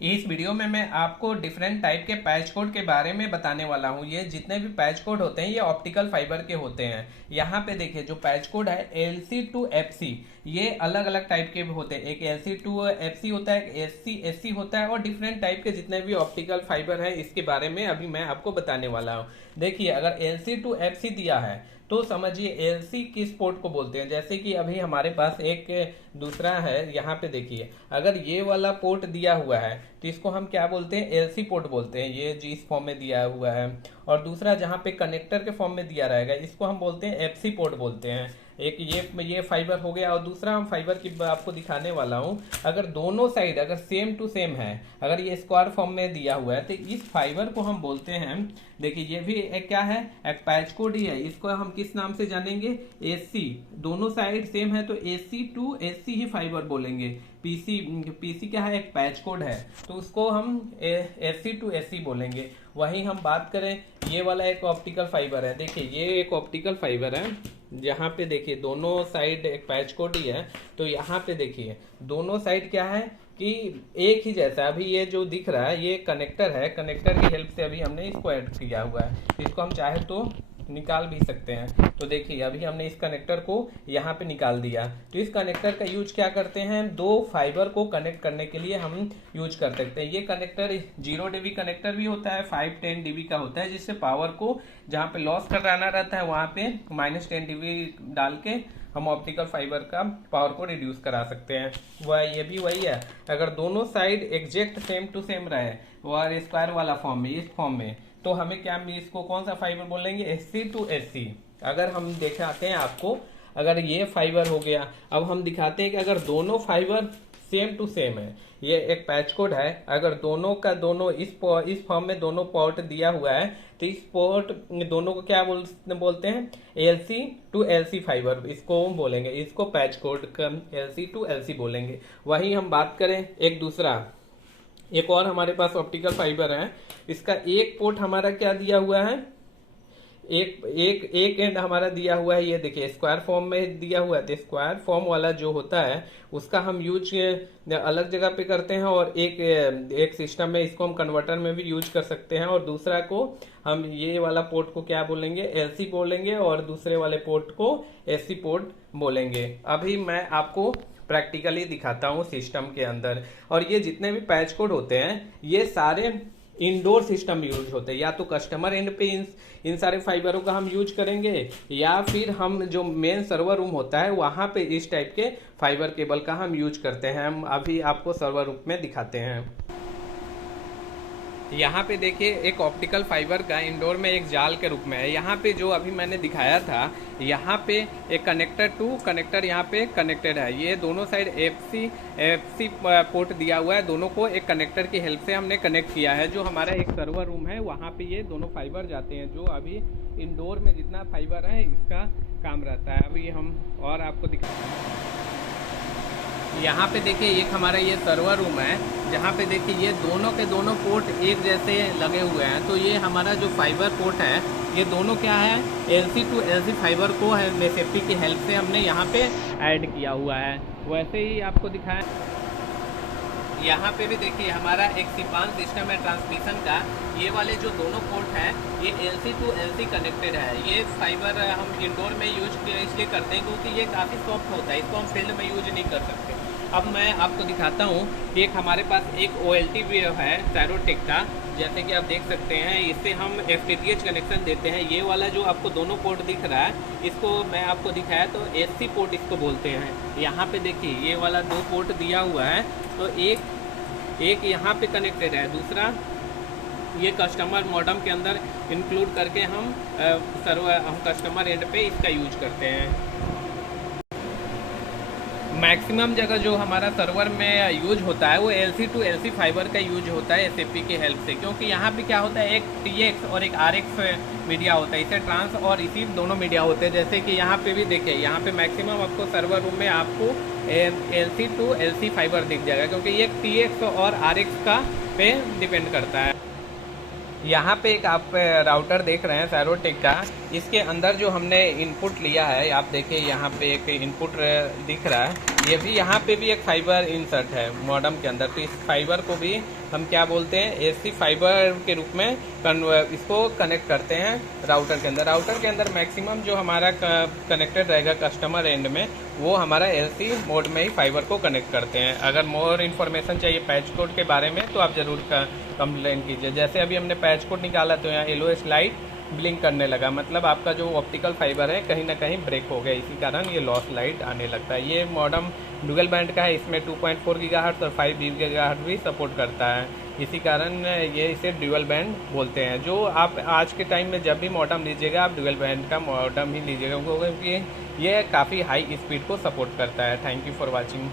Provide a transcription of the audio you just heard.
इस वीडियो में मैं आपको डिफरेंट टाइप के पैच कोड के बारे में बताने वाला हूँ। ये जितने भी पैच कोड होते हैं ये ऑप्टिकल फाइबर के होते हैं। यहाँ पे देखिए जो पैच कोड है LC टू FC, ये अलग अलग टाइप के होते हैं। एक LC टू FC होता है, एक SC होता है, और डिफरेंट टाइप के जितने भी ऑप्टिकल फाइबर है इसके बारे में अभी मैं आपको बताने वाला हूँ। देखिए अगर LC टू FC दिया है तो समझिए LC किस पोर्ट को बोलते हैं। जैसे कि अभी हमारे पास एक दूसरा है, यहाँ पे देखिए अगर ये वाला पोर्ट दिया हुआ है तो इसको हम क्या बोलते हैं, LC पोर्ट बोलते हैं। ये जी इस फॉर्म में दिया हुआ है। और दूसरा जहाँ पे कनेक्टर के फॉर्म में दिया रहेगा इसको हम बोलते हैं FC पोर्ट बोलते हैं। एक ये फाइबर हो गया। और दूसरा हम फाइबर की आपको दिखाने वाला हूँ। अगर दोनों साइड अगर सेम टू सेम है, अगर ये स्क्वायर फॉर्म में दिया हुआ है तो इस फाइबर को हम बोलते हैं, देखिए ये भी एक क्या है, एक पैच कोड ही है। इसको हम किस नाम से जानेंगे, AC। दोनों साइड सेम है तो AC टू AC ही फाइबर बोलेंगे। PC क्या है, एक पैच कोड है तो उसको हम SC टू SC बोलेंगे। वहीं हम बात करें ये वाला एक ऑप्टिकल फाइबर है। देखिए ये एक ऑप्टिकल फाइबर है, यहाँ पे देखिए दोनों साइड एक पैच कोड ही है। तो यहाँ पे देखिए दोनों साइड क्या है कि एक ही जैसा। अभी ये जो दिख रहा है ये कनेक्टर है, कनेक्टर की हेल्प से अभी हमने इसको ऐड किया हुआ है। इसको हम चाहे तो निकाल भी सकते हैं। तो देखिए अभी हमने इस कनेक्टर को यहाँ पे निकाल दिया। तो इस कनेक्टर का यूज क्या करते हैं, दो फाइबर को कनेक्ट करने के लिए हम यूज कर सकते हैं। ये कनेक्टर 0 dB कनेक्टर भी होता है, 5-10 dB का होता है, जिससे पावर को जहाँ पे लॉस कराना रहता है वहाँ पे -10 dB डाल के हम ऑप्टिकल फाइबर का पावर को रिड्यूस करा सकते हैं। वह ये भी वही है, अगर दोनों side exact same to same रहे और स्क्वायर वाला फॉर्म में, इस फॉर्म में, तो हमें क्या, इसको कौन सा फाइबर बोलेंगे, SC टू SC। अगर हम दिखाते हैं आपको, अगर ये फाइबर हो गया, अब हम दिखाते हैं कि अगर दोनों फाइबर सेम टू सेम है, ये एक पैच कोड है, अगर दोनों का दोनों इस फॉर्म में दोनों पोर्ट दिया हुआ है तो इस पोर्ट दोनों को क्या बोलते हैं, LC टू LC फाइबर इसको बोलेंगे। इसको पैच कोड का LC टू LC बोलेंगे। वही हम बात करें एक दूसरा, एक और हमारे पास ऑप्टिकल फाइबर है। इसका एक पोर्ट हमारा क्या दिया हुआ है, एक एंड हमारा दिया हुआ है, ये देखिए स्क्वायर फॉर्म में दिया हुआ है। तो स्क्वायर फॉर्म वाला जो होता है उसका हम यूज अलग जगह पे करते हैं, और एक सिस्टम में इसको हम कन्वर्टर में भी यूज कर सकते हैं। और दूसरा को हम ये वाला पोर्ट को क्या बोलेंगे, LC बोलेंगे, और दूसरे वाले पोर्ट को SC पोर्ट बोलेंगे। अभी मैं आपको प्रैक्टिकली दिखाता हूँ सिस्टम के अंदर। और ये जितने भी पैच कोड होते हैं ये सारे इंडोर सिस्टम में यूज होते हैं। या तो कस्टमर एंड पे इन सारे फाइबरों का हम यूज करेंगे, या फिर हम जो मेन सर्वर रूम होता है वहां पे इस टाइप के फाइबर केबल का हम यूज करते हैं। हम अभी आपको सर्वर रूम में दिखाते हैं। यहाँ पे देखिए एक ऑप्टिकल फाइबर का इंडोर में एक जाल के रूप में है। यहाँ पे जो अभी मैंने दिखाया था, यहाँ पे एक कनेक्टर टू कनेक्टर यहाँ पे कनेक्टेड है। ये दोनों साइड FC पोर्ट दिया हुआ है, दोनों को एक कनेक्टर की हेल्प से हमने कनेक्ट किया है। जो हमारा एक सर्वर रूम है वहाँ पे ये दोनों फाइबर जाते हैं, जो अभी इंडोर में जितना फाइबर है इसका काम रहता है। अभी हम और आपको दिखाते हैं। यहाँ पे देखिए एक हमारा ये सर्वर रूम है, जहाँ पे देखिए ये दोनों के दोनों पोर्ट एक जैसे लगे हुए हैं। तो ये हमारा जो फाइबर पोर्ट है ये दोनों क्या है, LC टू LC फाइबर को है सेफ्टी की हेल्प से हमने यहाँ पे ऐड किया हुआ है। वैसे ही आपको दिखाया, यहाँ पे भी देखिए हमारा एक सिपान सिस्टम है ट्रांसमिशन का। ये वाले जो दोनों पोर्ट हैं ये LC टू LC कनेक्टेड है। ये फाइबर हम इंडोर में यूज इसलिए करते हैं क्योंकि ये काफ़ी सॉफ्ट होता है, इसको हम फील्ड में यूज नहीं कर सकते। अब मैं आपको दिखाता हूँ कि एक हमारे पास एक OLT भी है साइरोटेक का, जैसे कि आप देख सकते हैं। इससे हम FTTH कनेक्शन देते हैं। ये वाला जो आपको दोनों पोर्ट दिख रहा है इसको मैं आपको दिखाया तो SC पोर्ट इसको बोलते हैं। यहाँ पे देखिए ये वाला 2 पोर्ट दिया हुआ है, तो एक यहाँ पे कनेक्टेड है, दूसरा ये कस्टमर मॉडम के अंदर इंक्लूड करके हम कस्टमर एंड पे इसका यूज करते हैं। मैक्सिमम जगह जो हमारा सर्वर में यूज होता है वो LC टू LC फाइबर का यूज होता है SFP की हेल्प से, क्योंकि यहाँ पे क्या होता है, एक TX और एक RX मीडिया होता है। इसे ट्रांस और रिसीव दोनों मीडिया होते हैं। जैसे कि यहाँ पे भी देखिए, यहाँ पे मैक्सिमम आपको सर्वर रूम में आपको LC टू LC फाइबर दिख जाएगा, क्योंकि ये TX और RX का पे डिपेंड करता है। यहाँ पे एक आप राउटर देख रहे हैं सैरोटेक का। इसके अंदर जो हमने इनपुट लिया है, आप देखिए यहाँ पे एक इनपुट दिख रहा है। ये भी यहाँ पे भी एक फाइबर इंसर्ट है मॉडेम के अंदर। तो इस फाइबर को भी हम क्या बोलते हैं, एसी फाइबर के रूप में इसको कनेक्ट करते हैं राउटर के अंदर। राउटर के अंदर मैक्सिमम जो हमारा कनेक्टेड रहेगा कस्टमर एंड में, वो हमारा एलसी मोड में ही फाइबर को कनेक्ट करते हैं। अगर मोर इन्फॉर्मेशन चाहिए पैच कोड के बारे में तो आप ज़रूर कंप्लेन कीजिए। जैसे अभी हमने पैच कोड निकाला तो यहाँ एलओएस लाइट ब्लिंक करने लगा, मतलब आपका जो ऑप्टिकल फाइबर है कहीं ना कहीं ब्रेक हो गया, इसी कारण ये लॉस लाइट आने लगता है। ये मॉडेम डुअल बैंड का है, इसमें 2.4 गीगाहर्ट्ज़ और 5 गीगाहर्ट्ज़ भी सपोर्ट करता है। इसी कारण ये इसे ड्यूअल बैंड बोलते हैं। जो आप आज के टाइम में जब भी मॉडेम लीजिएगा आप ड्यूअल बैंड का मॉडेम ही लीजिएगा, क्योंकि ये काफ़ी हाई स्पीड को सपोर्ट करता है। Thank you for watching.